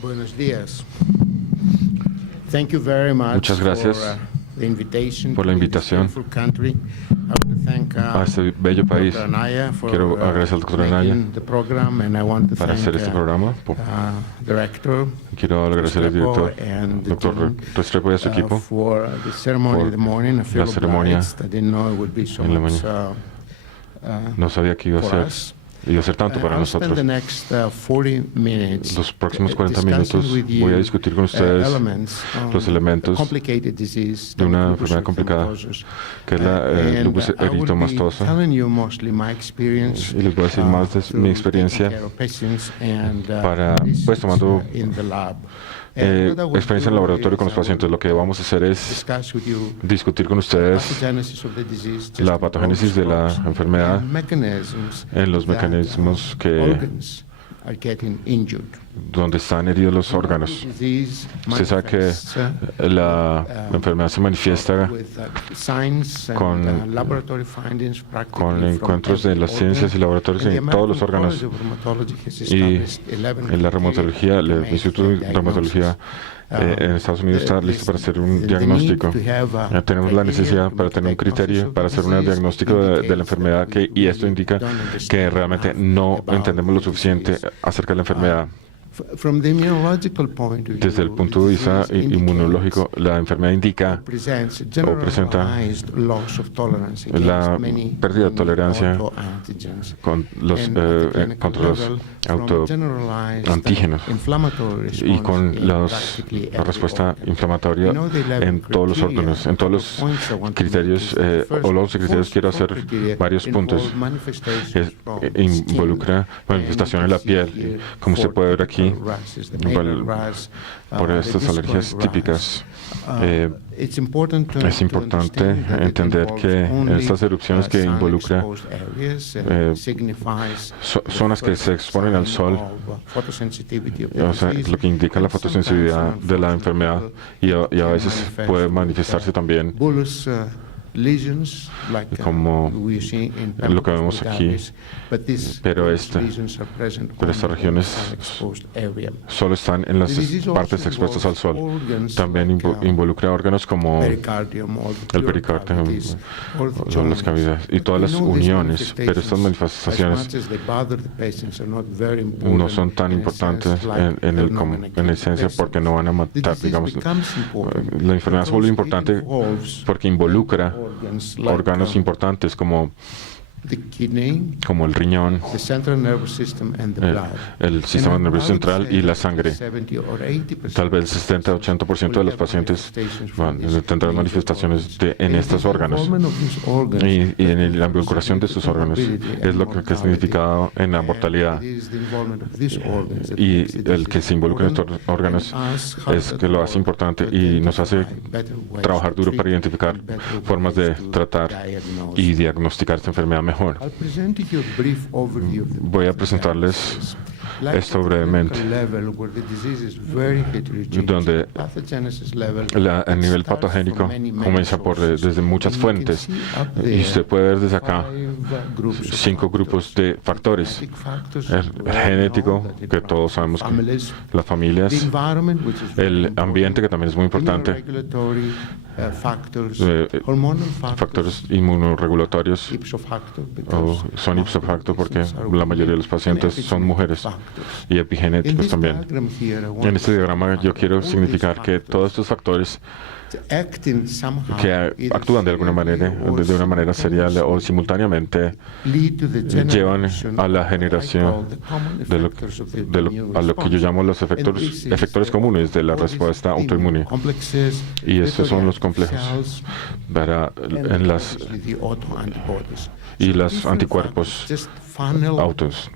Buenos días. Thank you very much Muchas gracias por la invitación a este bello país. Quiero agradecer al doctor Anaya para hacer este programa. Quiero agradecer al director, doctor Restrepo, y a su equipo por la ceremonia en la mañana. No sabía que iba a ser tanto para nosotros. Los próximos 40 minutos voy a discutir con ustedes los elementos de una enfermedad complicada, que es la lupus eritematosa. Y les voy a decir más de mi experiencia para, pues, tomando experiencia en el laboratorio con los pacientes. Lo que vamos a hacer es discutir con ustedes la patogénesis de la enfermedad en los mecanismos donde están heridos los órganos. Usted sabe que la enfermedad se manifiesta con encuentros de las ciencias y laboratorios en todos los órganos. Y en la reumatología, el Instituto de Reumatología en Estados Unidos está listo para hacer un diagnóstico. Tenemos la necesidad para tener un criterio para hacer un diagnóstico de la enfermedad, y esto indica que realmente no entendemos lo suficiente acerca de la enfermedad. Desde el punto de vista inmunológico, la enfermedad indica o presenta la pérdida de tolerancia contra los autoantígenos y con la respuesta inflamatoria en todos los órganos, en todos los criterios o los criterios. Quiero hacer varios puntos. Involucra manifestación en la piel, como usted puede ver aquí, por estas alergias típicas. Es importante entender que estas erupciones que involucran zonas que se exponen al sol, o sea, es lo que indica la fotosensibilidad de la enfermedad, y a veces puede manifestarse también como lo que vemos aquí, pero estas regiones solo están en las partes expuestas al sol. También involucra órganos como el pericardio, las cavidades y todas las uniones, pero estas manifestaciones no son tan importantes en esencia, porque no van a matar, digamos. La enfermedad se vuelve importante porque involucra órganos importantes como el riñón, el sistema nervioso central y la sangre. Tal vez el 70-80% de los pacientes tendrán manifestaciones en estos órganos, y en la involucración de sus órganos es lo que es significado en la mortalidad. Y el que se involucre en estos órganos es que lo hace importante y nos hace trabajar duro para identificar formas de tratar y diagnosticar esta enfermedad mejor. Voy a presentarles esto brevemente, donde el nivel patogénico comienza desde muchas fuentes, y usted puede ver desde acá 5 grupos de factores: el genético, que todos sabemos, las familias, el ambiente, que también es muy importante, factores inmunoregulatorios, son ipso facto porque la mayoría de los pacientes son mujeres, y epigenéticos también. En este diagrama yo quiero significar que todos estos factores que actúan de alguna manera, de una manera serial o simultáneamente, llevan a la generación a lo que yo llamo los efectores comunes de la respuesta autoinmune. Y estos son los complejos y los anticuerpos autos.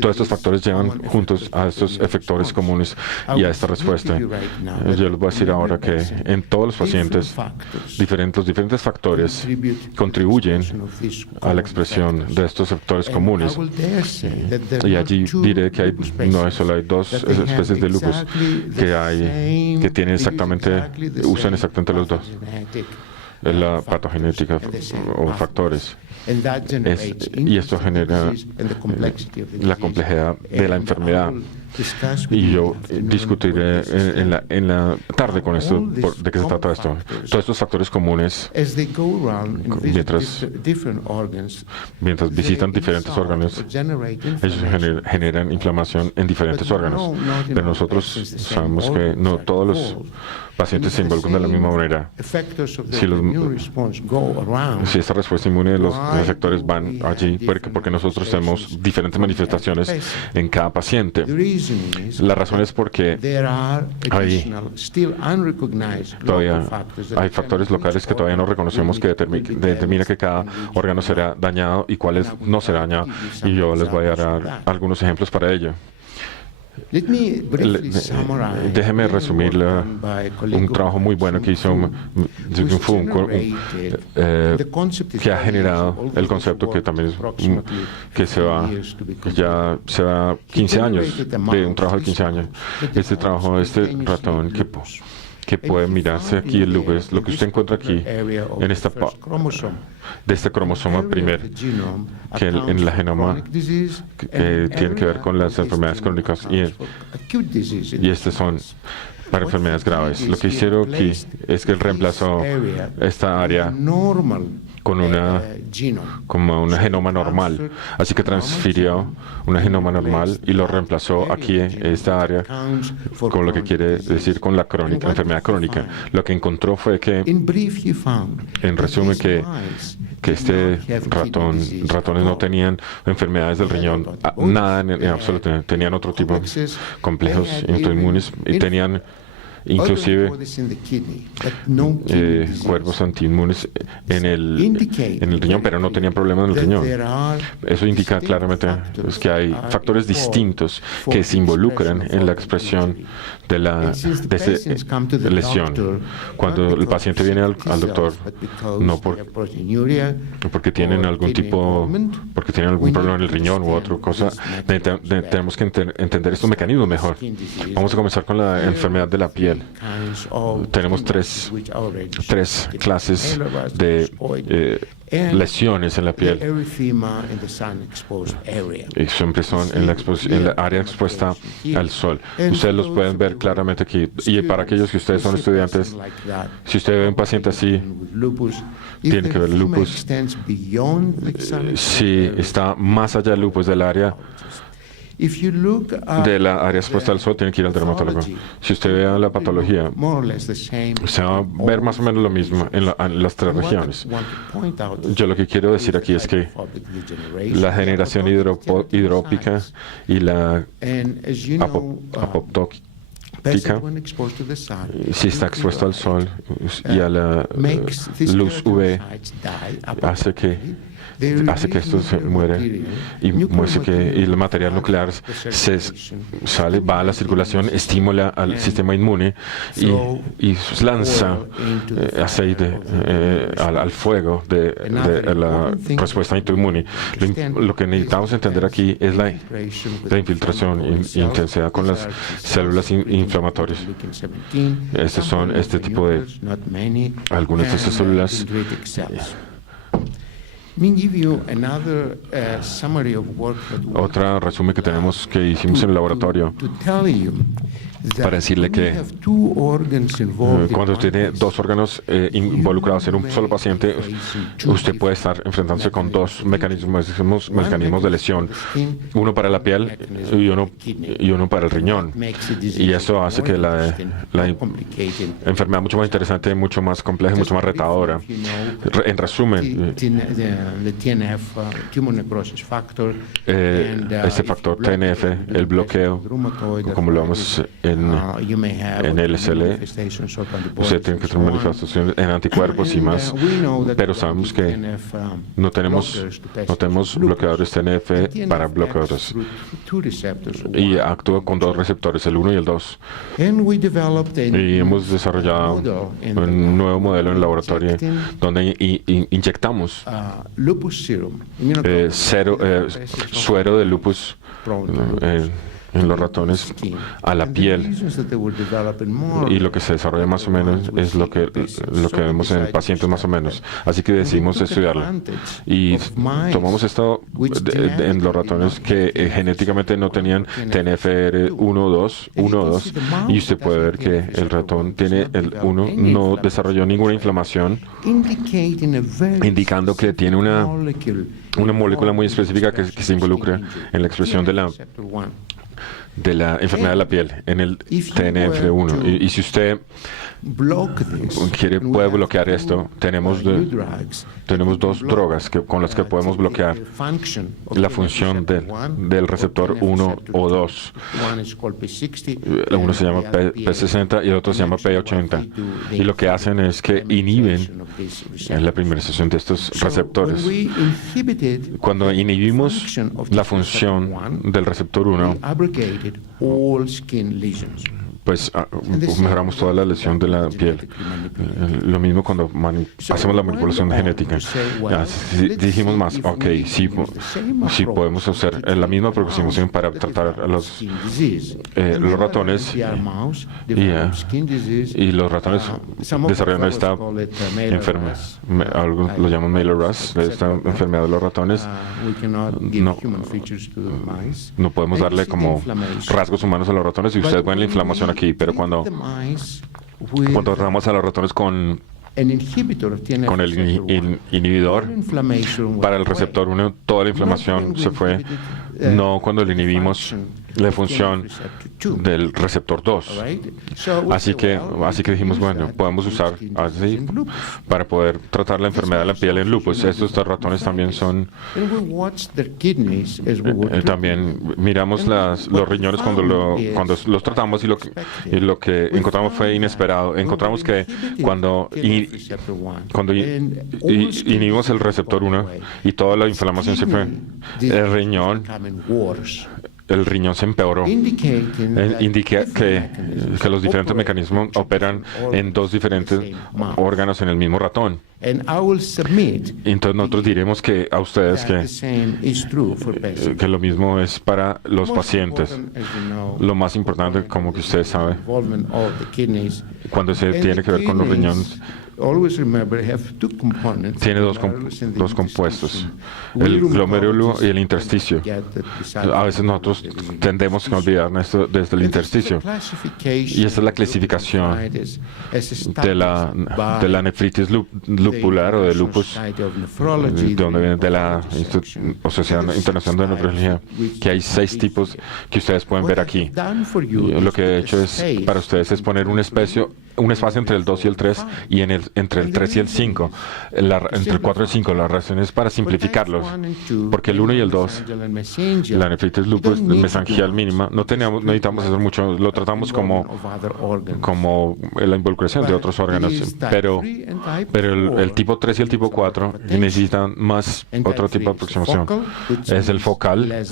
Todos estos factores llevan juntos a estos efectores comunes y a esta respuesta. Yo les voy a decir ahora que en todos los pacientes los diferentes factores contribuyen a la expresión de estos efectores comunes. Y allí diré que solo hay 2 especies de lupus que usan exactamente los dos. La patogenética o factores. y esto genera la complejidad de la enfermedad. Y yo discutiré en la tarde con esto, de qué se trata esto. Todos estos factores comunes, mientras visitan diferentes órganos, ellos generan inflamación en diferentes órganos. Pero nosotros sabemos que no todos los pacientes se involucran de la misma manera. Si esta respuesta inmune de los efectores van allí, porque nosotros tenemos diferentes manifestaciones en cada paciente. La razón es porque todavía hay factores locales que todavía no reconocemos que determina que cada órgano será dañado y cuáles no será dañado. Y yo les voy a dar algunos ejemplos para ello. Déjeme resumir un trabajo muy bueno que hizo que ha generado el concepto que también ya se va 15 años, de un trabajo de 15 años. Este trabajo, este ratón que puede mirarse aquí el lupus, lo que usted encuentra aquí en esta de este cromosoma primer, que en la genoma tiene que ver con las enfermedades crónicas y estas son para enfermedades graves. Lo que hicieron aquí es que él reemplazó esta área como una genoma normal. Así que transfirió una genoma normal y lo reemplazó aquí en esta área con lo que quiere decir con la enfermedad crónica. Lo que encontró fue que, en resumen, que ratones no tenían enfermedades del riñón, nada en absoluto, tenían otro tipo de complejos autoinmunes y tenían inclusive cuerpos antiinmunes en el riñón, pero no tenían problemas en el riñón. Eso indica claramente que hay factores distintos que se involucran en la expresión de esa lesión. Cuando el paciente viene al doctor, no porque tienen algún problema en el riñón u otra cosa, tenemos que entender estos mecanismos mejor. Vamos a comenzar con la enfermedad de la piel. Tenemos tres clases de lesiones en la piel. Y siempre son en la área expuesta al sol. Ustedes los pueden ver claramente aquí. Y para aquellos que ustedes son estudiantes, si usted ve un paciente así, tiene que ver el lupus. Si está más allá del lupus del área expuesta al sol, tiene que ir al dermatólogo. Si usted ve la patología, se va a ver más o menos lo mismo en las tres regiones. Yo lo que quiero decir aquí es que la generación hidrópica y la apoptótica, si está expuesto al sol y a la luz UV, hace que esto se muere y el material nuclear va a la circulación, estimula al sistema inmune y lanza aceite al fuego de la respuesta autoinmune. Lo que necesitamos entender aquí es la infiltración e intensidad con las células inflamatorias. Estos son algunas de estas células. Otra resumen que tenemos que hicimos en el laboratorio para decirle que cuando usted tiene dos órganos involucrados en un solo paciente, usted puede estar enfrentándose con dos mecanismos de lesión, uno para la piel y uno para el riñón. Y eso hace que la enfermedad mucho más interesante, mucho más compleja, mucho más retadora. En resumen, este factor TNF, el bloqueo, como lo vemos en LSL, usted tiene que tener manifestaciones en anticuerpos y más, pero sabemos que no tenemos bloqueadores TNF para bloqueadores y actúa con dos receptores, el 1 y el 2. Y hemos desarrollado un nuevo modelo en el laboratorio donde inyectamos suero de lupus en los ratones a la piel, y lo que se desarrolla más o menos es lo que vemos en pacientes más o menos. Así que decidimos estudiarlo. Y tomamos esto en los ratones que genéticamente no tenían TNFR 1 o 2, y usted puede ver que el ratón tiene el 1, no desarrolló ninguna inflamación, indicando que tiene una molécula muy específica que se involucra en la expresión de la enfermedad de la piel, en el TNF1. Y si usted puede bloquear esto, tenemos dos drogas con las que podemos bloquear la función del receptor 1 o 2. Uno se llama P60 y el otro se llama P80. Y lo que hacen es que inhiben la primerización de estos receptores. Cuando inhibimos la función del receptor 1, pues mejoramos toda la lesión de la piel. Lo mismo cuando hacemos la manipulación genética. Dijimos más, sí podemos hacer la misma aproximación para tratar a los ratones, y los ratones desarrollan esta enfermedad, algo lo llaman Miller-Ross, esta enfermedad de los ratones. No podemos darle como rasgos humanos a los ratones, y ustedes ven la inflamación aquí, pero cuando tratamos a los ratones con el inhibidor para el receptor 1, toda la inflamación se fue, no cuando le inhibimos la función del receptor 2. Así que dijimos, bueno, podemos usar así para poder tratar la enfermedad de la piel en lupus. Estos ratones también son... también miramos los riñones cuando los tratamos, y lo que encontramos fue inesperado. Encontramos que cuando inhibimos el receptor 1 y toda la inflamación se fue, el riñón se empeoró. Indica que los diferentes mecanismos operan en dos diferentes órganos en el mismo ratón. Entonces nosotros diremos que a ustedes que lo mismo es para los pacientes. Lo más importante, como que ustedes saben, cuando se tiene que ver con los riñones, tiene dos compuestos, el glomérulo y el intersticio. A veces nosotros tendemos a olvidarnos esto desde el intersticio. Y esta es la clasificación de la nefritis lupular o de lupus, donde viene de la Asociación Internacional de Nefrología, que hay 6 tipos que ustedes pueden ver aquí. Lo que he hecho para ustedes es poner un espacio entre el 2 y el 3, y entre el 3 y el 5, entre el 4 y el 5. La razón es para simplificarlos, porque el 1 y el 2, la nefritis lupus mesangial mínima, no necesitamos hacer mucho, lo tratamos como la involucración de otros órganos, pero el tipo 3 y el tipo 4 necesitan más otro tipo de aproximación. Es el focal,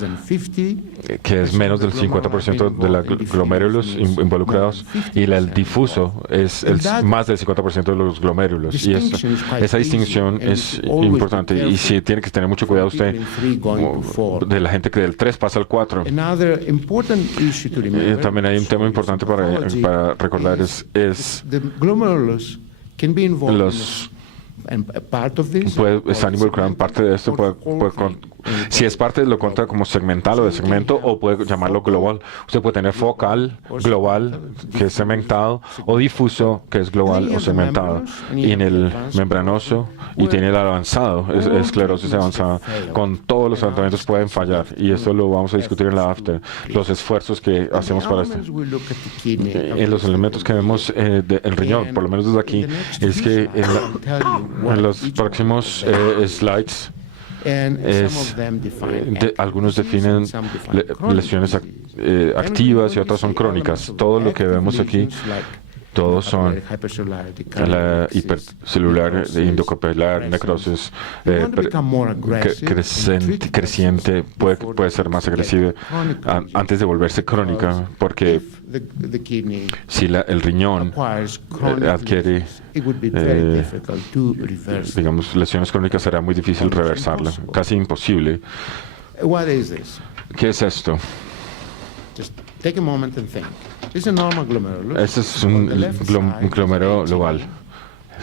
que es menos del 50% de los glomérulos involucrados, y el difuso es más del 50% de los glomérulos. Y esa distinción es importante, y sí tiene que tener mucho cuidado usted de la gente que del 3 pasa al 4. También hay un tema importante para recordar, están involucrados en parte de esto. Si es parte, lo cuenta como segmental o de segmento, o puede llamarlo global. Usted puede tener focal, global, que es segmentado, o difuso, que es global o segmentado. Y en el membranoso, y tiene el avanzado, esclerosis avanzada. Con todos los tratamientos pueden fallar, y esto lo vamos a discutir en la after. Los esfuerzos que hacemos para esto. En los elementos que vemos del riñón, por lo menos desde aquí, es que en los próximos slides, algunos definen lesiones activas y otras son crónicas. Todo lo que vemos aquí, todos son la hipercelular, endocapilar, necrosis creciente, puede ser más agresiva antes de volverse crónica, porque si el riñón adquiere digamos lesiones crónicas, será muy difícil reversarla, casi imposible. ¿Qué es esto? Just take a moment and think. This is a normal glomerulus. Este es un glomérulo global.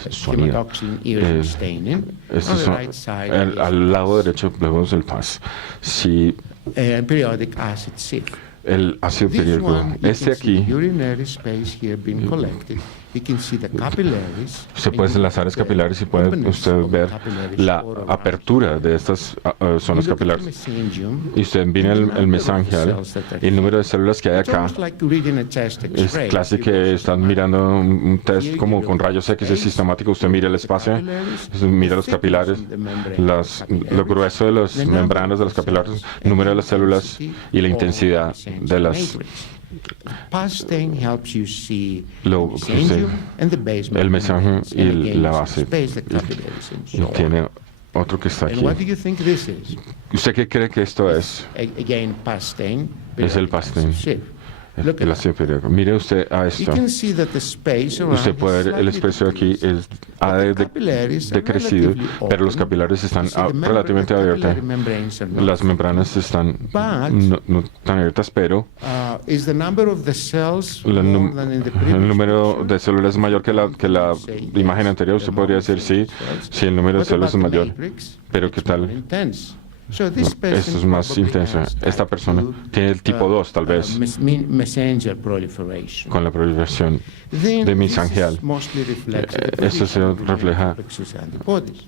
Sonido. Hematoxin eosine staining. Este On es the right side al lado derecho, luego del PAS. Si periodic acid sieve. el ácido This periódico, one, you este can see aquí, urinary space here being collected. You can see the capillaries. usted puede ver las áreas capilares y puede usted ver la apertura de estas zonas capilares. Y usted mira el mesangial y el número de células que hay acá. Es clásico que están mirando un test como con rayos X, es sistemático. Usted mira el espacio, mira los capilares, lo grueso de las membranas de los capilares, el número de las células y la intensidad de las. Pastain helps you see Lo the que mesangium and the basement el mesangium membranes, y and again, la you see base. space, the capillaries, and so Y on. tiene otro que está And aquí. what do you think this is? ¿Usted qué cree que esto es? Again, pastain. Es el periodic pastain. acid sieve. Look El at ácido periódico. Mire usted a You esto. can see that the space around Usted puede is ver el slightly espacio aquí decreased. ha decrecido, pero los capilares están relativamente abiertos. Las membranas están no tan abiertas, pero Is the number of the cells el more than in the previous número picture? de células es mayor que la imagen anterior. Usted podría decir sí, si el número de What células es about the mayor. matrix? Pero ¿qué It's more tal? intense. So this Esto patient es más probably intenso. has Esta type persona 2, tiene el tipo 2, tal vez, messenger proliferation. con la proliferación Then de this mesangial. is mostly reflects the Esto se position of refleja complexes and antibodies.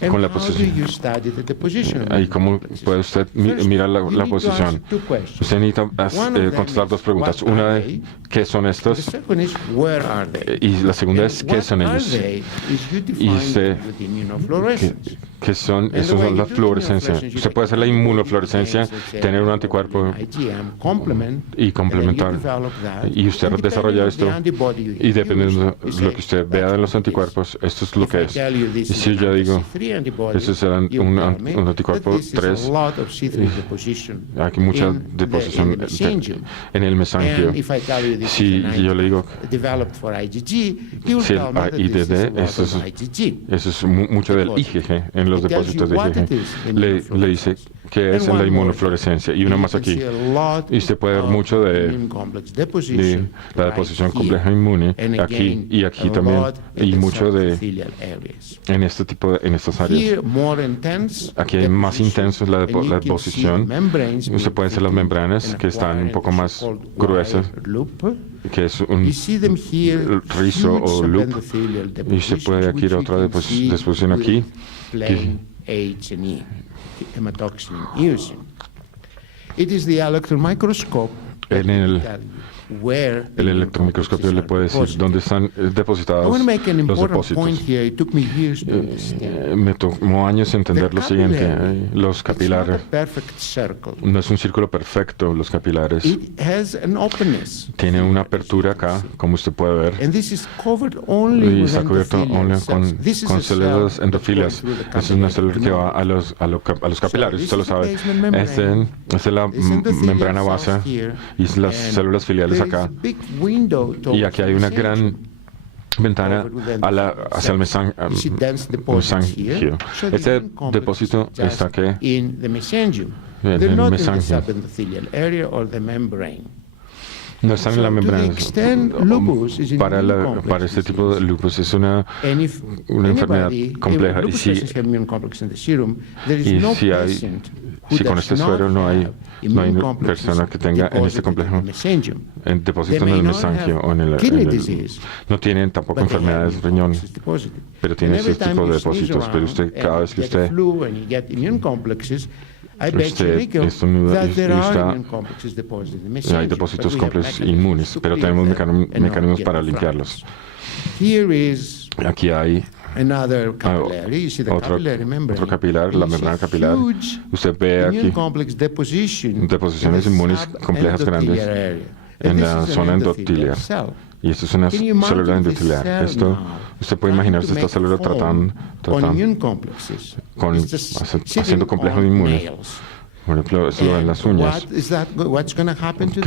And con la how posición. do you study the position of Ahí cómo complexes? puede usted First, mirar you la need to posición. ask two questions. Usted necesita One of them contestar is, dos preguntas. what Una are es, they? ¿qué son The estos? second is, where are they? Y la segunda And es, ¿qué what son are ellos? they is you Y define usted, them with immunofluorescence. ¿qué son? And the Eso way son you la do fluorescencia. immunofluorescence, Usted puede hacer la you inmunofluorescencia, take tener un anticuerpo IgM complement, y complementar. and then you develop that, Y usted and desarrolla depending on esto. the antibody you Y dependiendo use, de lo que usted vea de los anticuerpos, esto es lo If que I es. tell you this Y is si an yo digo, anti-C3 antibody, ese será you un tell me anticuerpo that this is a 3, lot of C3 deposition aquí mucha in deposición the mesangium. en el mesangio. And if I tell you this Si is an yo le digo, developed for IgG, you si el tell me that this is a IDD, lot eso of es, IgG. eso es mucho del IgG en los It tells depósitos you de what it IgG. is, the Le dice que es And en la one more. inmunofluorescencia. Y una You más can aquí. see a lot Y usted puede ver of mucho de immune complex de deposition la right deposición here. compleja inmune And aquí again, y aquí a también. lot in Y the mucho de subepithelial areas. en este tipo en estas áreas. Here, more intense Aquí hay más deposition, intenso la and you can deposición. see membranes Usted puede ver las being membranas thickened que and están un acquired poco in más so-called gruesas, wire loop. que es un You see them here, rizo huge o loop. subendothelial Y usted puede depositions, aquí which we otra can see deposición aquí. with plain H and E, hematoxin and eosine. It is the electron microscope that En el- will tell you where the El immune electromicroscopio complexes le are puede decir deposited. dónde están I depositados want to make an los important point depósitos. here. It took me years to understand. Me tomó años entender The lo siguiente. capillary, Los it's not capilares a perfect circle. no es un círculo perfecto, los capilares. It has an openness. Tiene una apertura acá, como usted puede ver, And this is covered only y with está cubierto endothelial cells. This is con a cell células that endotelias. goes through the Es una capillary célula que va canal. a los capilares, this usted lo is the sabe. basement membrane. Esta es la These endothelial membrana cells base here, y las and células filiales there is acá. a big window Y aquí hay una gran ventana hacia el You see dense deposits here. mesangio. So the Este immune complex depósito is está just aquí in the mesangium. en They're el not in the mesangio. subendothelial area or the membrane. No están en la So, to the membrana. extent lupus is an Para, immune complex para este tipo de lupus es una And if enfermedad anybody, compleja. Y lupus si, patients have immune complex in the serum, there is y no si hay- patient who si con does este suero not no hay, have no hay immune complexes persona que tenga en este deposited complejo in the mesangium. en depósito They en el may not mesangio have o en el, kidney en el- disease, no tienen tampoco but they have enfermedades de immune riñón, complexes deposited. pero tienen And every este time tipo de you sneeze depósitos. Pero usted, around cada and vez que get the usted flu and you get immune complexes, I bet you Usted nickel estornuda that y there are está- immune complexes deposited in the mesangium. hay but depósitos we have complejos mechanisms inmunes, to pero clear tenemos them and not mecanismos get para the limpiarlos. fragments. Here is Aquí hay another capillary. You see the otro, capillary membrane. otro capilar, And la you see membrana capilar. huge Usted ve immune aquí complex deposition deposiciones in the inmunes complejas grandes subendothelial area. en And la this is an zona endothelial endotelia. cell. Y esto es una Can you imagine célula this endoteliar. cell Esto, now usted puede trying imaginarse to esta make célula foam on tratando immune complexes? con, It's just sitting haciendo complejos on inmunes nails. Por ejemplo, esto lo ven las uñas. ¿Qué es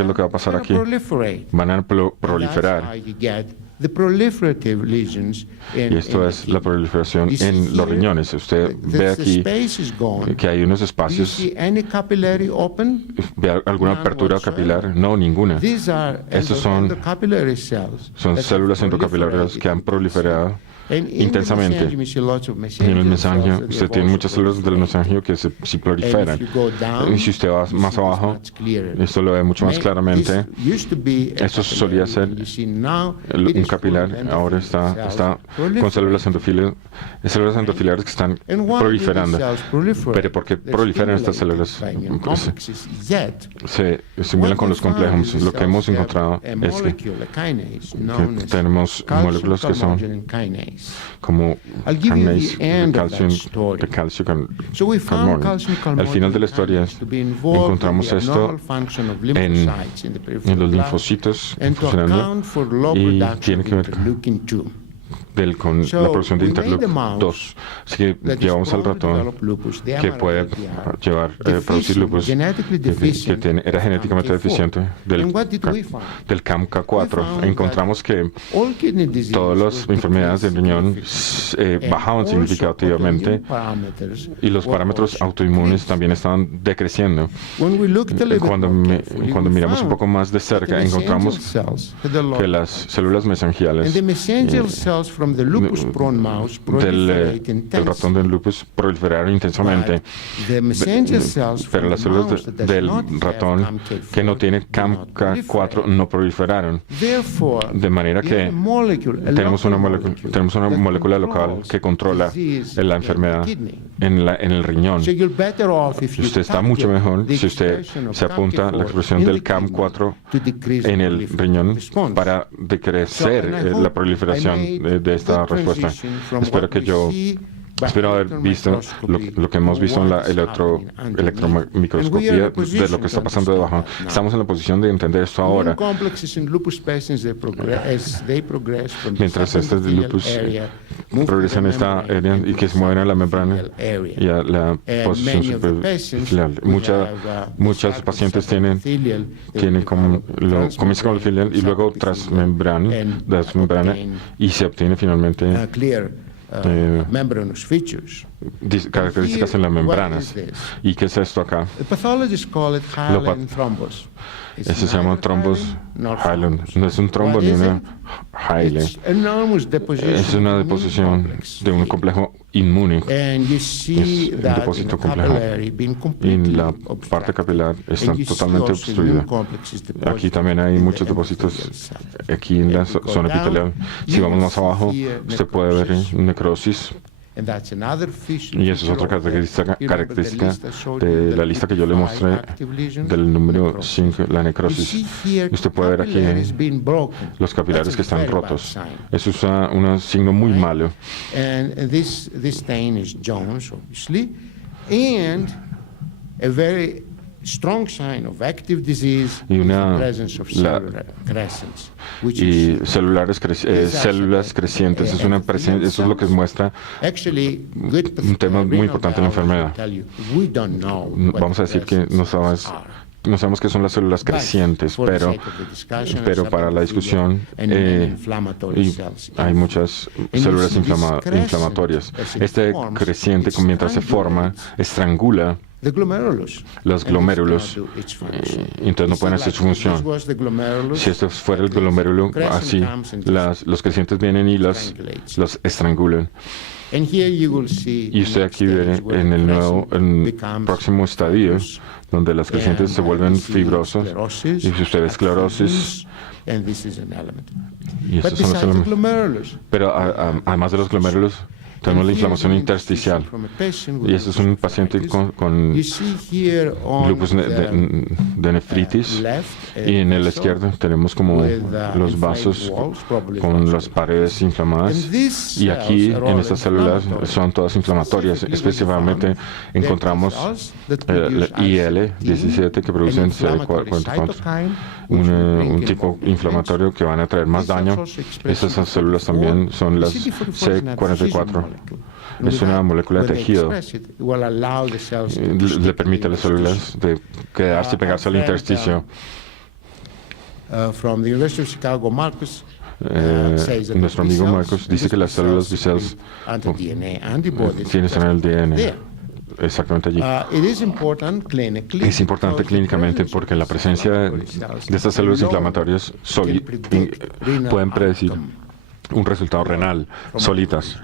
lo que va a pasar aquí? Van a proliferar. Y esto es la proliferación en los riñones. Usted ve aquí que hay unos espacios. ¿Ve alguna apertura capilar? No, ninguna. Estos son células endocapilares que han proliferado intensamente. Y en el mesangio, usted tiene muchas células del mesangio que sí proliferan. Y si usted va más abajo, esto lo ve mucho más claramente. Esto solía ser un capilar, ahora está con células endofilares que están proliferando. Pero ¿por qué proliferan estas células? Se estimulan con los complejos. Lo que hemos encontrado es que tenemos moléculas que son como kinase de calcio con hormona. Al final de la historia encontramos esto en los linfocitos funcionando y tiene que ver con la producción de interleukin 2. Así que llevamos al ratón que puede producir lupus, que era genéticamente deficiente del CAMK4. Encontramos que todas las enfermedades del riñón bajaban significativamente y los parámetros autoinmunes también estaban decreciendo. Cuando miramos un poco más de cerca, encontramos que las células mesangiales del ratón del lupus proliferaron intensamente, pero las células del ratón que no tiene CAMK4 no proliferaron, de manera que tenemos una molécula local que controla la enfermedad en el riñón. Usted está mucho mejor si usted se apunta a la expresión del CAM4 en el riñón para decrecer la proliferación de esta respuesta. Espero haber visto lo que hemos visto en la electromicroscopía de lo que está pasando debajo. Estamos en la posición de entender esto ahora. Mientras estos de lupus progresan esta área y que se mueven a la membrana y a la posición superficial. Muchos pacientes tienen como comienza con el filial y luego transmembrana y se obtiene finalmente características en las membranas. ¿Y qué es esto acá? Eso se llama trombos Hylen. No es un trombo ni una Hyle. Es una deposición de un complejo inmune. Es un depósito complejo. Y la parte capilar está totalmente obstruida. Aquí también hay muchos depósitos. Aquí en la zona epitelial. Si vamos más abajo, usted puede ver necrosis. Y eso es otra característica de la lista que yo le mostré del número 5, la necrosis. Usted puede ver aquí los capilares que están rotos. Eso es un signo muy malo. Y células crecientes, eso es lo que muestra un tema muy importante en la enfermedad. Vamos a decir que no sabemos qué son las células crecientes, pero para la discusión hay muchas células inflamatorias. Este creciente, mientras se forma, estrangula los glomérulos, entonces no pueden hacer su función. Si esto fuera el glomérulo, así los crecientes vienen y los estrangulan. Y usted aquí ve en el próximo estadio, donde las crecientes se vuelven fibrosos, y si usted ve esclerosis, y estos son los elementos. Pero además de los glomérulos, tenemos la inflamación intersticial. Y este es un paciente con lupus de nefritis. Y en el izquierdo tenemos como los vasos con las paredes inflamadas. Y aquí en estas células son todas inflamatorias. Específicamente encontramos el IL-17 que produce CD44. un tipo inflamatorio que van a traer más daño. Esas células también son las CD44. Es una molécula de tejido. Le permite a las células de quedarse y pegarse al intersticio. Nuestro amigo Marcos dice que las células B cells tienen el DNA exactamente allí. Es importante clínicamente porque la presencia de estas células inflamatorias pueden predecir un resultado renal solitas.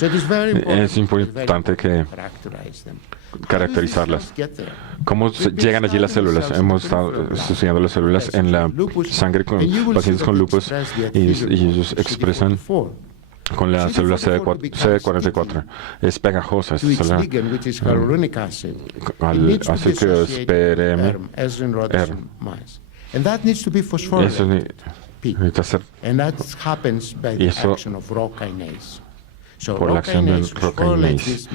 Es importante que caracterizarlas. ¿Cómo llegan allí las células? Hemos estado estudiando las células en la sangre con pacientes con lupus y ellos expresan con la célula CD44. Es pegajosa esa célula. Al ácido PRM. Eso necesita ser. Y eso por la acción del ROCK kinase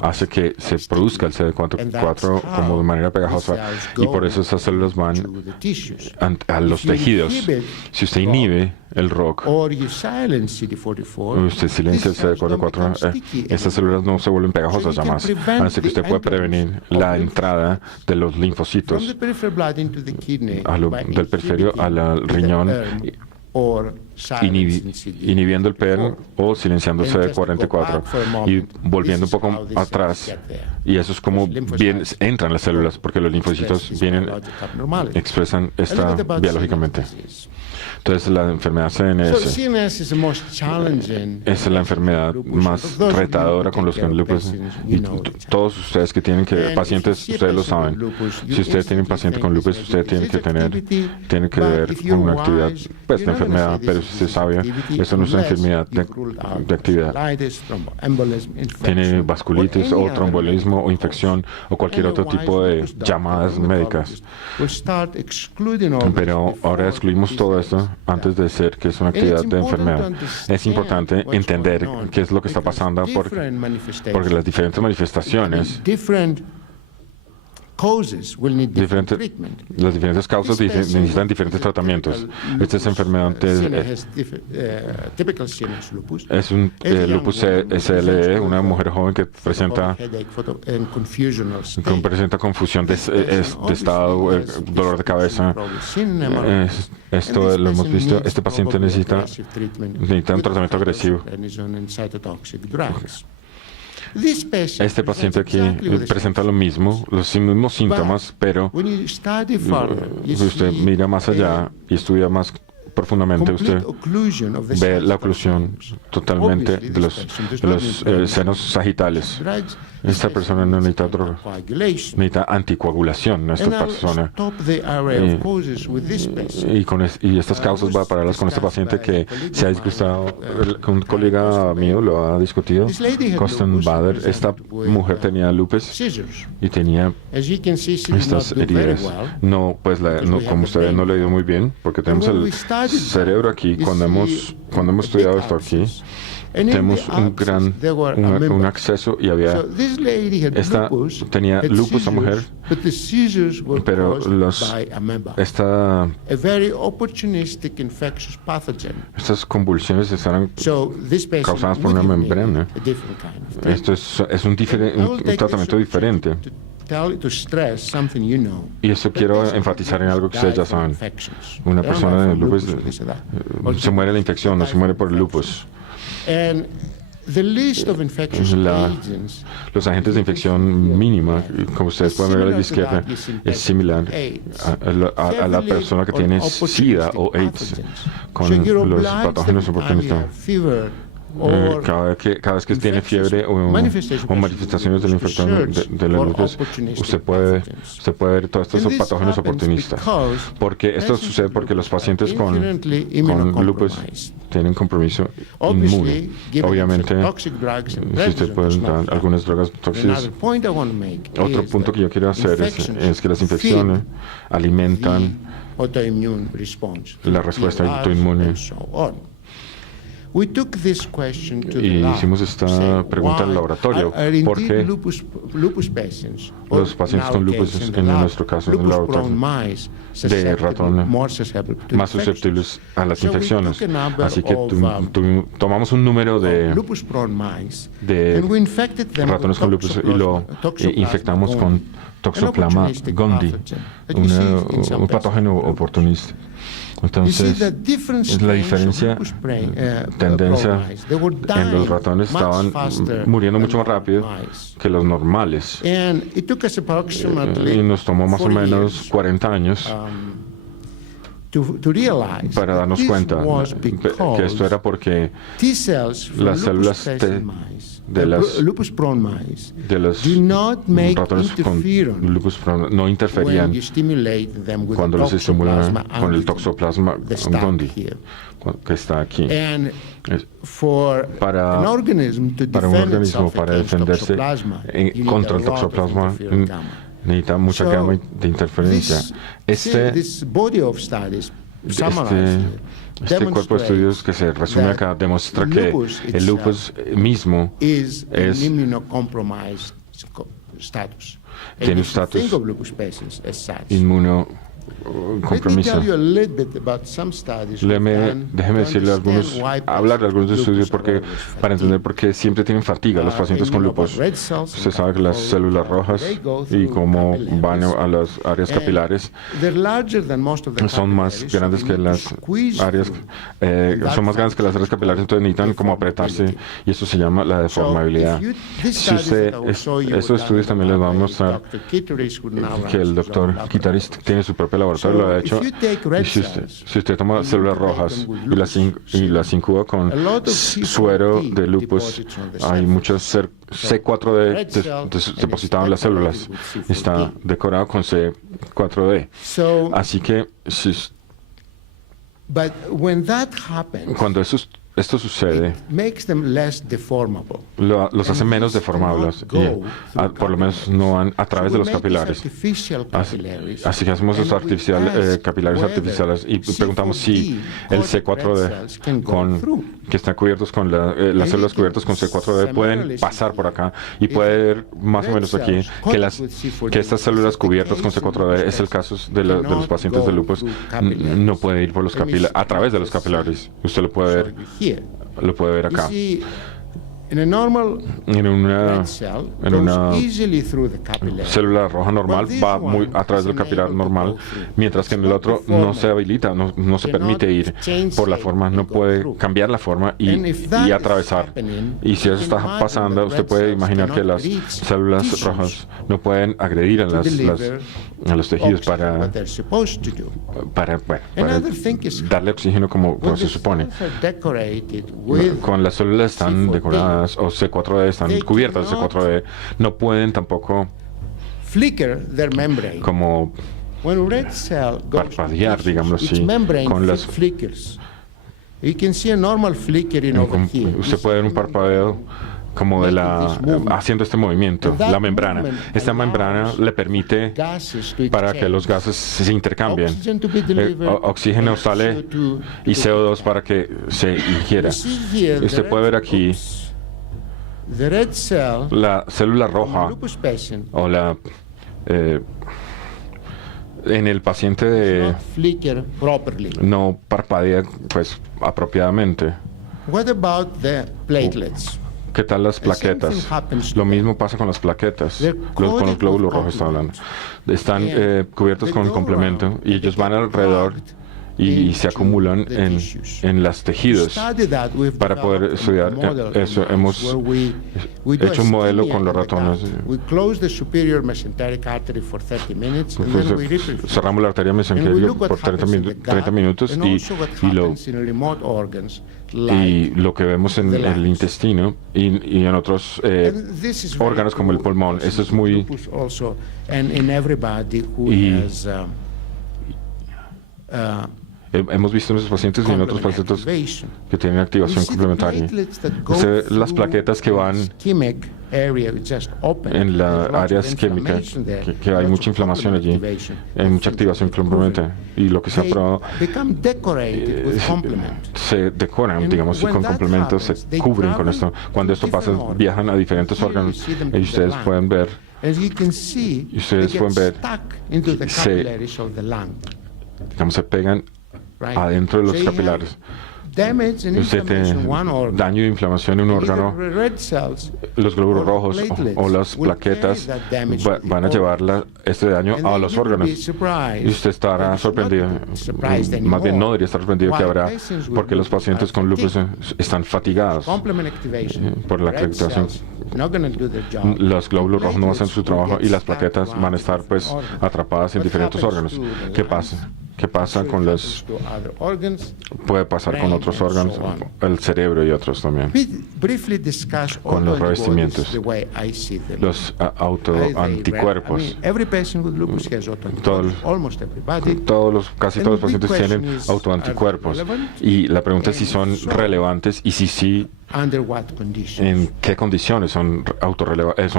hace que se produzca el CD44 como de manera pegajosa y por eso esas células van a los tejidos. Si usted inhibe el ROCK o usted silencia el CD44, estas células no se vuelven pegajosas ya más. Así que usted puede prevenir la entrada de los linfocitos del periferio al riñón, inhibiendo el PER o silenciando CD44 y volviendo un poco atrás. Y eso es como entran las células, porque los linfocitos expresan esta biológicamente. Entonces, la enfermedad CNS es la enfermedad más retadora con los lupus. Y todos ustedes que tienen pacientes, ustedes lo saben. Si ustedes tienen paciente con lupus, ustedes tienen que ver con una actividad, pues, de enfermedad, pero si usted sabe, eso no es una enfermedad de actividad. Tiene vasculitis o trombolismo o infección o cualquier otro tipo de llamadas médicas. Pero ahora excluimos todo esto antes de ser que es una actividad de enfermedad. Es importante entender qué es lo que está pasando porque las diferentes manifestaciones, las diferentes causas necesitan diferentes tratamientos. Esta es enfermedad es un lupus SLE, una mujer joven que presenta confusión de estado, dolor de cabeza. Esto lo hemos visto. Este paciente necesita un tratamiento agresivo. Este paciente aquí presenta los mismos síntomas, pero usted mira más allá y estudia más profundamente, usted ve la oclusión totalmente de los senos sagitales. Esta persona no necesita droga, necesita anticoagulación, esta persona. Y estas causas va a pararlas con este paciente que se ha disgustado. Un colega mío lo ha discutido, Costin Bader. Esta mujer tenía lupus y tenía estas heridas. Como ustedes no le ha ido muy bien, porque tenemos el cerebro aquí. Cuando hemos estudiado esto aquí, tenemos un acceso y tenía lupus a mujer, pero estas convulsiones estaban causadas por una membrana. Esto es un tratamiento diferente. Y eso quiero enfatizar en algo que ustedes ya saben. Una persona de lupus se muere de la infección, no se muere por el lupus. Los agentes de infección mínima, como ustedes pueden ver a la izquierda, es similar a la persona que tiene SIDA o AIDS con los patógenos oportunistas. Cada vez que tiene fiebre o manifestaciones del infección de la lupus, usted puede ver todos estos patógenos oportunistas. Porque esto sucede porque los pacientes con lupus tienen compromiso inmune. Obviamente, si usted puede dar algunas drogas tóxicas. Otro punto que yo quiero hacer es que las infecciones alimentan la respuesta autoinmune. Y hicimos esta pregunta al laboratorio: ¿por qué los pacientes con lupus, en nuestro caso en el laboratorio, de ratón, más susceptibles a las infecciones? Así que tomamos un número de ratones con lupus y lo infectamos con Toxoplasma gondii, un patógeno oportunista. Entonces, es la diferencia, tendencia en los ratones estaban muriendo mucho más rápido que los normales. Y nos tomó más o menos 40 años para darnos cuenta que esto era porque las células T de los ratones con lupus no interferían cuando los estimulaban con el Toxoplasma gondii, que está aquí. Para un organismo, para defenderse contra el Toxoplasma, necesita mucha gama de interferencia. Este cuerpo de estudios que se resume acá demuestra que el lupus mismo tiene un estatus inmunocompromiso. Déjeme decirle hablar de algunos estudios para entender por qué siempre tienen fatiga los pacientes con lupus. Usted sabe que las células rojas y cómo van a las áreas capilares son más grandes que las áreas capilares, entonces necesitan como apretarse y eso se llama la deformabilidad. Estos estudios también les vamos a mostrar que el doctor Kitaris tiene su propio laboratorio, lo ha hecho. Y si usted toma células rojas y las incuba con suero de lupus, hay muchos C4D depositados en las células. Está decorado con C4D. Así que cuando esto sucede, los hace menos deformables, por lo menos no van a través de los capilares. Así que hacemos los capilares artificiales y preguntamos si el C4D, que están cubiertos con las células cubiertas con C4D, pueden pasar por acá y puede ver más o menos aquí que estas células cubiertas con C4D, es el caso de los pacientes de lupus, no puede ir por los a través de los capilares. Usted lo puede ver acá. En una célula roja normal va muy a través del capilar normal, mientras que en el otro no se habilita, no se permite ir por la forma, no puede cambiar la forma y atravesar. Y si eso está pasando, usted puede imaginar que las células rojas no pueden agredir a los tejidos para darle oxígeno como se supone. Con las células están decoradas o C4D, están cubiertas de C4D, no pueden tampoco como parpadear, digámoslo así, con las... Usted puede ver un parpadeo como haciendo este movimiento, la membrana. Esta membrana le permite para que los gases se intercambien. Oxígeno sale y CO2 para que se ingiera. Usted puede ver aquí la célula roja o en el paciente no parpadea apropiadamente. ¿Qué tal las plaquetas? Lo mismo pasa con las plaquetas, con los glóbulos rojos está hablando. Están cubiertos con complemento y ellos van alrededor y se acumulan en los tejidos. Para poder estudiar eso, hemos hecho un modelo con los ratones. Cerramos la arteria mesenterio por 30 minutos y lo que vemos en el intestino y en otros órganos como el pulmón, eso es muy... hemos visto en esos pacientes y en otros pacientes que tienen activación complementaria. Las plaquetas que van en la área isquémica, que hay mucha inflamación allí, hay mucha activación complementaria, y lo que se ha probado se decoran, digamos, y con complementos se cubren con esto. Cuando esto pasa, viajan a diferentes órganos y ustedes pueden ver se pegan adentro de los capilares. Usted tiene daño e inflamación en un órgano, los glóbulos rojos o las plaquetas van a llevar este daño a los órganos. Y usted estará sorprendido, más bien no debería estar sorprendido que habrá, porque los pacientes con lupus están fatigados por la activación. Los glóbulos rojos no hacen su trabajo y las plaquetas van a estar pues atrapadas en diferentes órganos. ¿Qué pasa? ¿Qué pasa con los... puede pasar con otros órganos, el cerebro y otros también? Con los revestimientos, los autoanticuerpos. Casi todos los pacientes tienen autoanticuerpos. Y la pregunta es si son relevantes y si sí, ¿en qué condiciones son relevantes?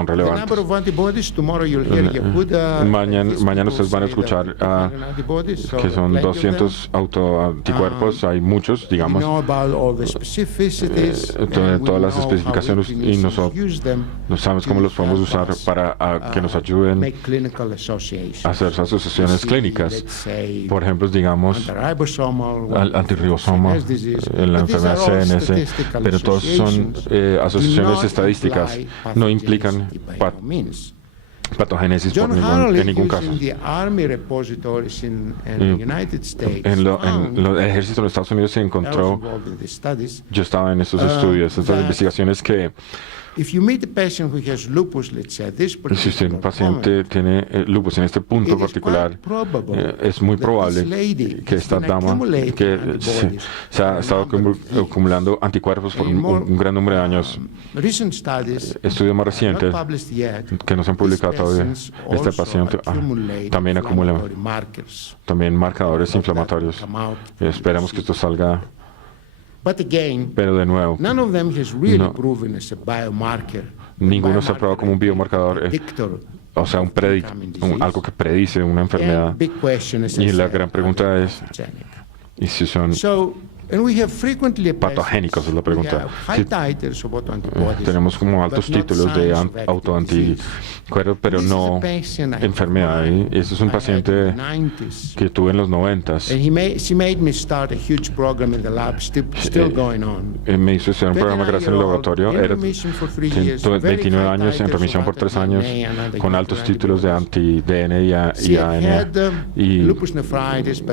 Mañana ustedes van a escuchar que son 200 autoanticuerpos, hay muchos, digamos, todas las especificaciones, y nosotros no sabemos cómo los podemos usar para que nos ayuden a hacer asociaciones clínicas. Por ejemplo, digamos, antirribosoma, la enfermedad CNS, pero todos son asociaciones estadísticas, no implican patogénesis en ningún caso. En los ejércitos de los Estados Unidos se encontró, yo estaba en esos estudios, estas investigaciones, que si usted, un paciente tiene lupus en este punto particular, es muy probable que esta dama que se ha estado acumulando anticuerpos por un gran número de años. Estudios más recientes que no se han publicado todavía, este paciente también acumula también marcadores inflamatorios. Esperemos que esto salga. Pero de nuevo, ninguno se ha probado como un biomarcador, o sea, algo que predice una enfermedad. Y la gran pregunta es, ¿y si son patogénicos? Es la pregunta. Tenemos como altos títulos de autoanticuerpos, pero no enfermedad. Ese es un paciente que tuve en los 90s. Me hizo estudiar un programa gracias en el laboratorio. Era 29 años en remisión por 3 años, con altos títulos de anti-DNA y ANA. Y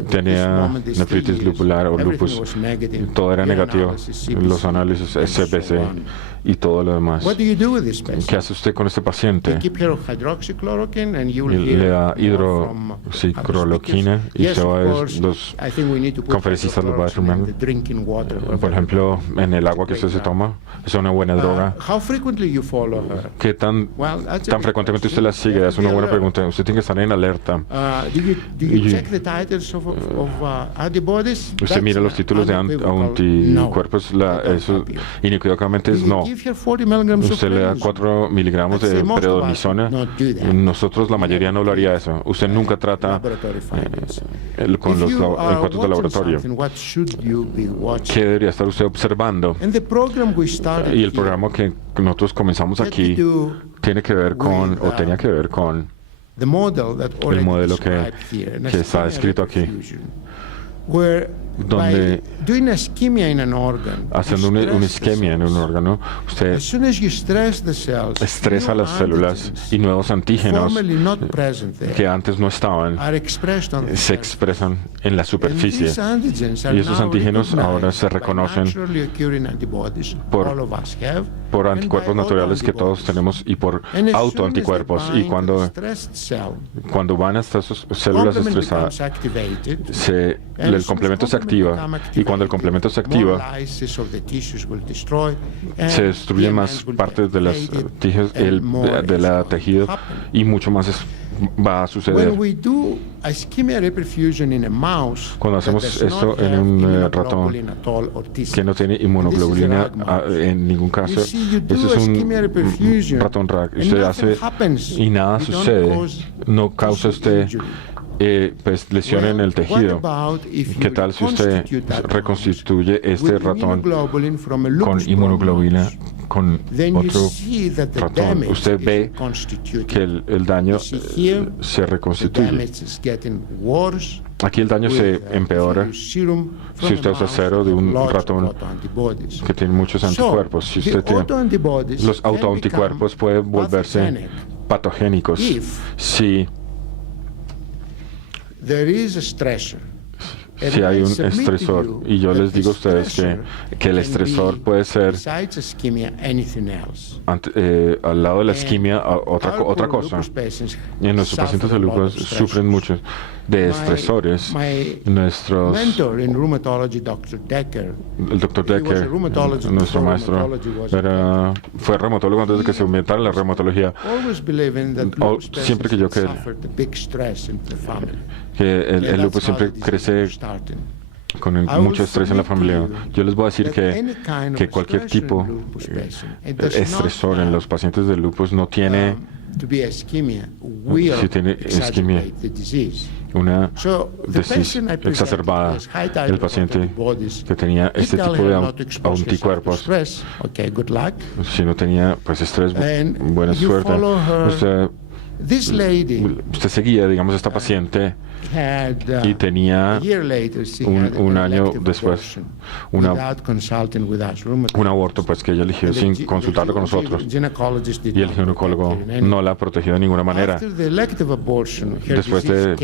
tenía nefritis lupular o lupus. Todo era negativo, los análisis SBC y todo lo demás. ¿Qué hace usted con este paciente? Le da hidroxicloroquina y se va, los conferencistas los va a afirmar. Por ejemplo, en el agua que usted se toma, es una buena droga. ¿Qué tan frecuentemente usted la sigue? Es una buena pregunta. Usted tiene que estar en alerta. Usted mira los títulos de anticuerpos, eso inequívocamente es no. Usted le da 4 miligramos de prednisona. Nosotros, la mayoría, no lo haría eso. Usted nunca trata con los encuentros de laboratorio. ¿Qué debería estar usted observando? Y el programa que nosotros comenzamos aquí tiene que ver con, o tenía que ver con, el modelo que está descrito aquí, donde haciendo una isquemia en un órgano, usted estresa las células y nuevos antígenos que antes no estaban se expresan en la superficie, y esos antígenos ahora se reconocen por anticuerpos naturales que todos tenemos y por autoanticuerpos, y cuando van hasta esas células estresadas, el complemento se activa, y cuando el complemento se activa, se destruyen más partes de las tejidos, de la tejido, y mucho más va a suceder. Cuando hacemos esto en un ratón que no tiene inmunoglobulina en ningún caso, eso es un ratón RAC. Usted hace y nada sucede, no causa usted pues lesión en el tejido. ¿Qué tal si usted reconstituye este ratón con inmunoglobulina con otro ratón? Usted ve que el daño se reconstituye. Aquí el daño se empeora si usted usa cero de un ratón que tiene muchos anticuerpos. Si usted tiene los autoanticuerpos, pueden volverse patogénicos si hay un estresor. Y yo les digo a ustedes que el estresor puede ser, al lado de la isquemia, otra cosa. Y en nuestros pacientes de lupus sufren mucho de estresores. El doctor Decker, nuestro maestro, fue reumatólogo antes de que se inventara la reumatología. Siempre creyó que el lupus siempre crece con mucho estrés en la familia. Yo les voy a decir que cualquier tipo de estresor en los pacientes de lupus no tiene, si tiene isquemia, una dosis exacerbada. El paciente que tenía este tipo de anticuerpos, si no tenía pues estrés, buena suerte. Usted seguía, digamos, esta paciente y tenía un año después un aborto pues que ella eligió sin consultarlo con nosotros, y el ginecólogo no la protegió de ninguna manera. Después de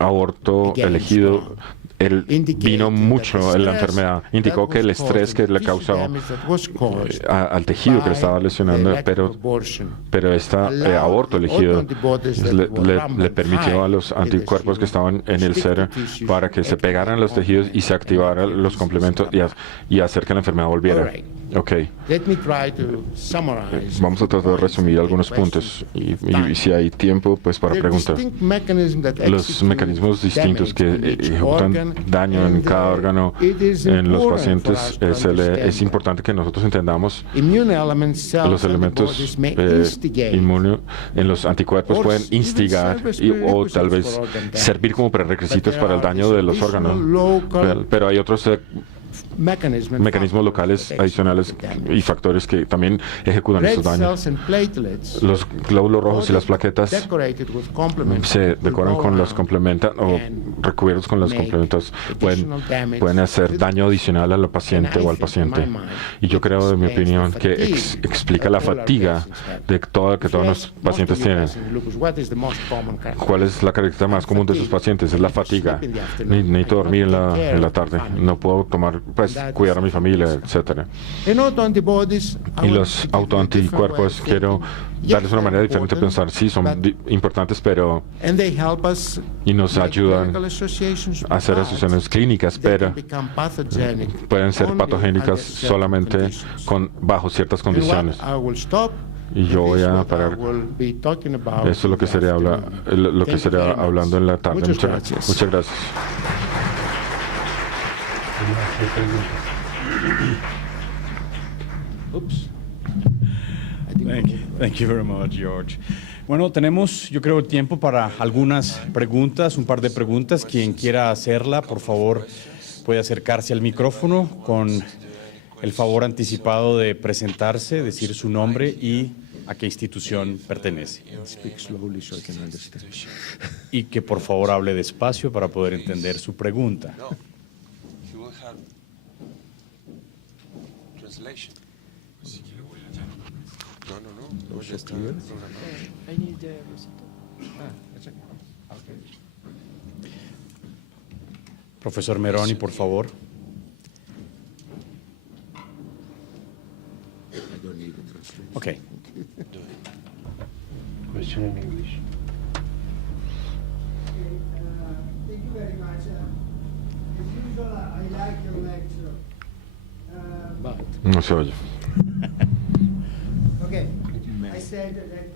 aborto elegido, él vino mucho en la enfermedad. Indicó que el estrés que le causó al tejido que le estaba lesionando, pero este aborto elegido le permitió a los anticuerpos que estaban en el cerebro para que se pegaran a los tejidos y se activaran los complementos y hacer que la enfermedad volviera. Ok. Vamos a tratar de resumir algunos puntos y si hay tiempo, pues para preguntar. Los mecanismos distintos que ejecutan daño en cada órgano en los pacientes, es importante que nosotros entendamos los elementos inmunes en los anticuerpos pueden instigar o tal vez servir como prerequisitos para el daño de los órganos, pero hay otros mecanismos locales adicionales y factores que también ejecutan estos daños. Los glóbulos rojos y las plaquetas se decoran con los complementos o recubiertos con los complementos. Pueden hacer daño adicional al paciente o al paciente. Y yo creo, en mi opinión, que explica la fatiga que todos los pacientes tienen. ¿Cuál es la característica más común de sus pacientes? Es la fatiga. Necesito dormir en la tarde. No puedo tomar, cuidar a mi familia, etcétera. Y los autoanticuerpos, quiero darles una manera diferente de pensar. Sí, son importantes, pero y nos ayudan a hacer asociaciones clínicas, pero pueden ser patogénicas solamente bajo ciertas condiciones. Y yo voy a parar. Eso es lo que sería hablando en la tarde. Muchas gracias. Muchas gracias. Thank you very much, George. Bueno, tenemos, yo creo, tiempo para algunas preguntas, un par de preguntas. Quien quiera hacerla, por favor, puede acercarse al micrófono con el favor anticipado de presentarse, decir su nombre y a qué institución pertenece. Y que por favor hable despacio para poder entender su pregunta. Profesor Meroni, por favor. Okay. Question in English. Thank you very much. As usual, I like your lecture. No se oye. Okay. I said that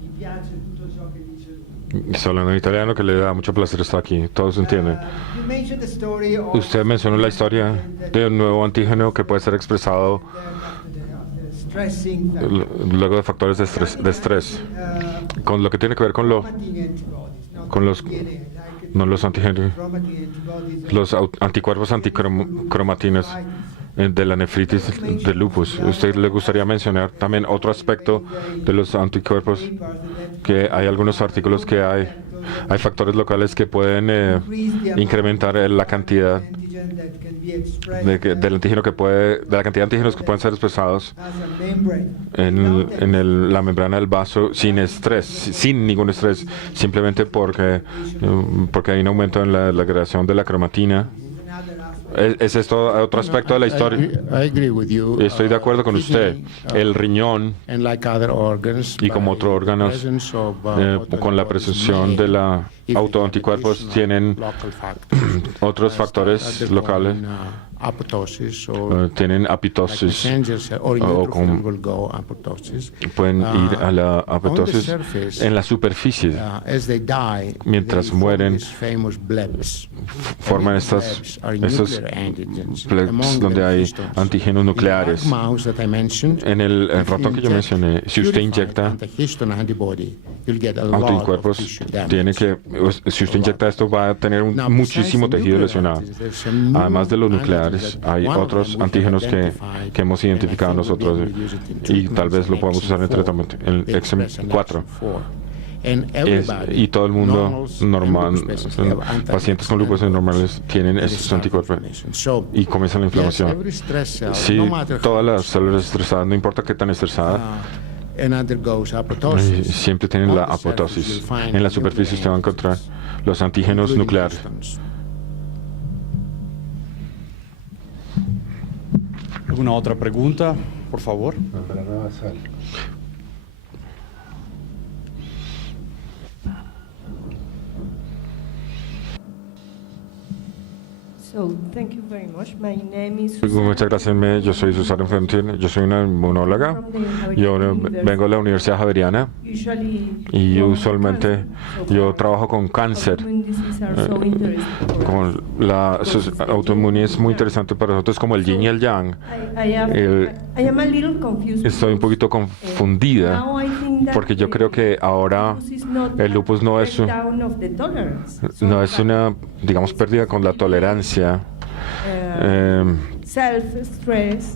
in piace tutto ciò che dice lui. Está hablando en italiano, que le da mucho placer estar aquí. Todos entienden. You mentioned the story of Usted mencionó la historia de un nuevo antígeno que puede ser expresado after stressing factor. luego de factores de estrés, con lo que tiene que ver con Chromatin antibodies, not con los, DNA, like no los antígenos, chromatin antibodies los anticuerpos anticromatinas de la nefritis del lupus. ¿Usted le gustaría mencionar también otro aspecto de los anticuerpos? Que hay algunos artículos que hay factores locales que pueden incrementar la cantidad antigen that can be expressed del antígeno de la cantidad de antígenos que pueden ser expresados as a membrane. en la membrana del vaso sin estrés, sin ningún estrés, simplemente porque hay un aumento en la creación de la cromatina. ¿Es esto otro aspecto de la historia? I agree with you. Estoy de acuerdo con usted. El riñón, And like other organs, y como otros órganos, presence of, con la presunción de la autoanticuerpos, tienen local factors. otros factores locales, Apoptosis or tienen apoptosis, messenger cell or o con- neutrophil will go apoptosis. pueden ir a la apoptosis surface, en la superficie. As they die, Mientras they form mueren, these famous blebs. Forman These estos blebs are nuclear antigens. Among plebs donde them hay histones. antígenos In the nucleares. rat mouse that I mentioned, En el if you ratón que yo inject mencioné, si usted purified inyecta antihistone antibody, you'll get a lot of anticuerpos, tissue damage. si usted inyecta esto, va a tener Now, muchísimo besides the tejido nuclear lesionado. antigens, there's some new Además de los antigens nucleares, that hay one of otros them we have antígenos que identified, hemos and I identificado think we'll be nosotros, able to use it in y tal treatments, vez lo podemos usar en XM4. tratamiento, el They express an XM4. XM4. And everybody, Y todo el mundo normals, normal, and lupus patients, they have pacientes con lupus antibodies normales tienen that estos start anticuerpos inflammation. So, y comienza la yes, inflamación. every stress cell, Sí, no matter todas how las células estresadas, no importa qué tan estresadas, and undergoes apoptosis, siempre tienen on la the surface apoptosis. you'll find En la nuclear superficie usted va a encontrar antigens, los antígenos including nucleares. histones. ¿Alguna otra pregunta, por favor? So, thank you very much. My name is Muchas gracias. Yo soy Susana Fontin, yo soy una inmunóloga. Yo vengo de la Universidad Javeriana y usualmente yo trabajo con cáncer. Como la autoinmunidad es muy interesante para nosotros, como el yin y el yang. Estoy un poquito confundida porque yo creo que ahora el lupus no es una, digamos, pérdida con la tolerancia.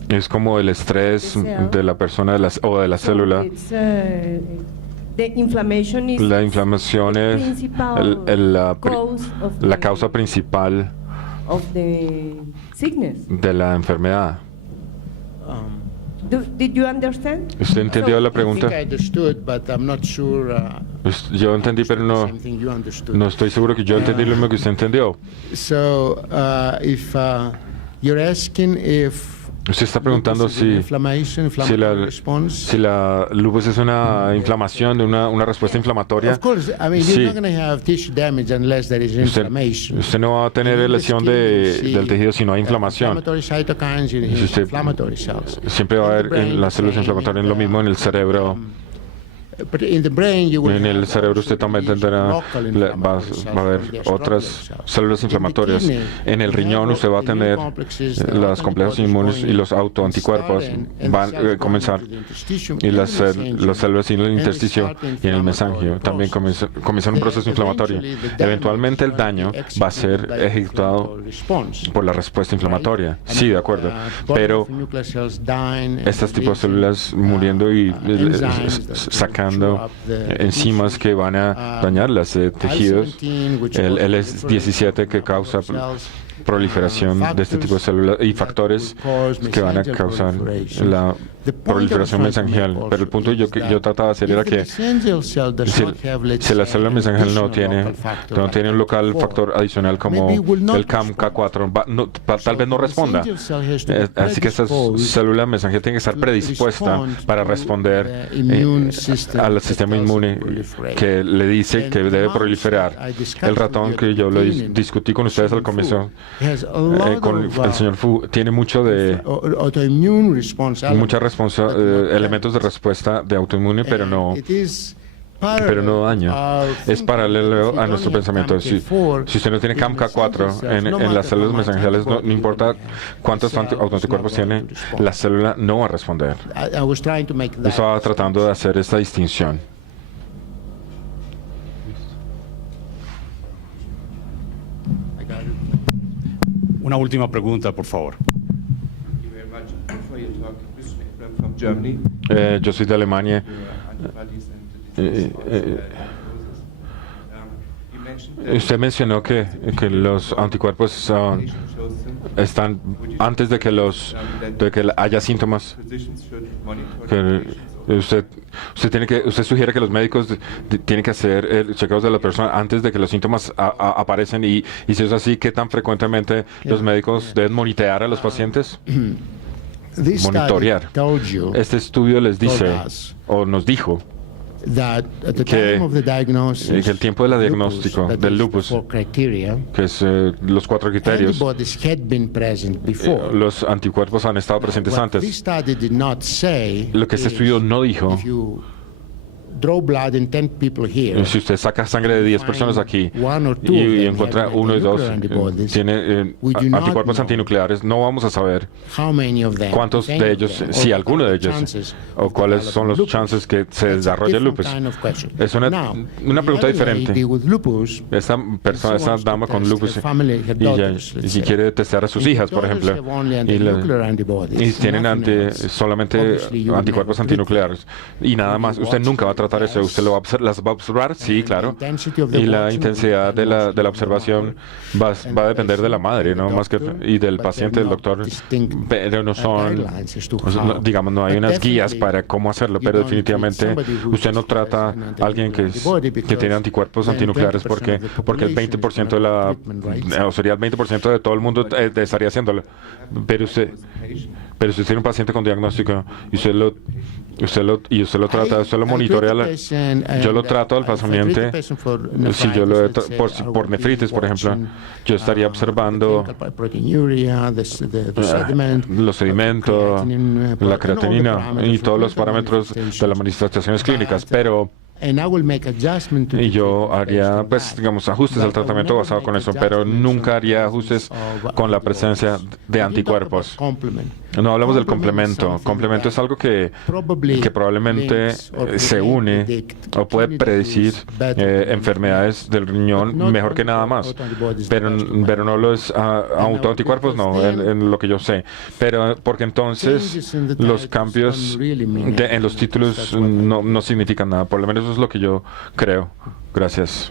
Es como el estrés de la persona o de la célula. La inflamación es la causa principal de la enfermedad. Did you understand? ¿Usted entendió la I think pregunta? I understood, but I'm not sure. Yo entendí, pero no You understood. estoy seguro que yo entendí lo mismo que usted entendió. So, if you're asking if Usted está preguntando lupus is an si inflammatory response. la lupus es una inflamación, de una respuesta inflamatoria. Of course, I mean, Sí. you're not going to have tissue damage unless there is inflammation. Usted no va a tener In the lesión skin, you see, del tejido si no hay inflamación. Inflammatory cytokines in Si usted- inflammatory cells. Siempre va a haber en las células inflamatorias lo mismo en el cerebro. But in the brain, you will En el have cerebro also usted también these tendrá, local va inflammatory cells a haber from the otras estrogen cells. células In the inflamatorias. kidney, En el you riñón have usted va a immune tener complexes, los complejos inmunes y los autoanticuerpos van a comenzar, y las células en el intersticio y en el mesangio también comienzan un proceso inflamatorio. Eventualmente el daño va a ser ejecutado por la respuesta inflamatoria. Sí, de acuerdo. Pero estos tipos de células muriendo y sacando enzimas que van a dañar los tejidos, el LS17 que causa proliferación de este tipo de células y factores que van a causar la proliferación mesangial. Pero el punto que yo trataba de hacer era que si la célula mesangial no tiene un local factor adicional como el CAM-K4, tal vez no responda. Así que esta célula mesangial tiene que estar predispuesta para responder al sistema inmune que le dice que debe proliferar. El ratón que yo lo discutí con ustedes al comienzo, con el señor Fu, tiene mucha respuesta, elementos de respuesta de autoinmune, pero no pero no daña. Es paralelo a nuestro pensamiento. Si usted no tiene CAMK4 en las células mesangiales, no importa cuántos autoanticuerpos tiene, la célula no va a responder. Yo estaba tratando de hacer esta distinción. Una última pregunta, por favor. Yo soy de Alemania. Usted mencionó que los anticuerpos están antes de que haya síntomas. Usted sugiere que los médicos tienen que hacer chequeos de la persona antes de que los síntomas aparecen y si es así, ¿qué tan frecuentemente los médicos deben monitorear a los pacientes? Monitorear. Este estudio les dice o nos dijo que el tiempo del diagnóstico del lupus, que es los 4 criterios, los anticuerpos han estado presentes antes. Lo que este estudio no dijo, si usted saca sangre de 10 personas aquí y encuentra 1 y 2 tiene anticuerpos antinucleares, no vamos a saber cuántos de ellos, si alguno de ellos, o cuáles son los chances que se desarrolle el lupus. Es una pregunta diferente. Esta dama con lupus y si quiere testear a sus hijas, por ejemplo, y tienen solamente anticuerpos antinucleares y nada más, usted nunca va a tratar eso. ¿Usted las va a observar? Sí, claro. Y la intensidad de la observación va a depender de la madre, ¿no? Más que y del paciente, del doctor. Pero no son, digamos, no hay unas guías para cómo hacerlo, pero definitivamente usted no trata a alguien que tiene anticuerpos antinucleares porque el 20% o sería el 20% de todo el mundo estaría haciéndolo. Pero usted tiene un paciente con diagnóstico y usted lo trata, usted lo monitorea. Yo lo trato al paciente, si yo por nefritis, por ejemplo, yo estaría observando los sedimentos, la creatinina y todos los parámetros de las manifestaciones clínicas, pero y yo haría, pues, digamos, ajustes al tratamiento basado con eso, pero nunca haría ajustes con la presencia de anticuerpos. No hablamos del complemento. Complemento es algo que probablemente se une o puede predecir enfermedades del riñón mejor que nada más. Pero no los autoanticuerpos, no, en lo que yo sé. Pero porque entonces los cambios en los títulos no significan nada. Por lo menos eso es lo que yo creo. Gracias.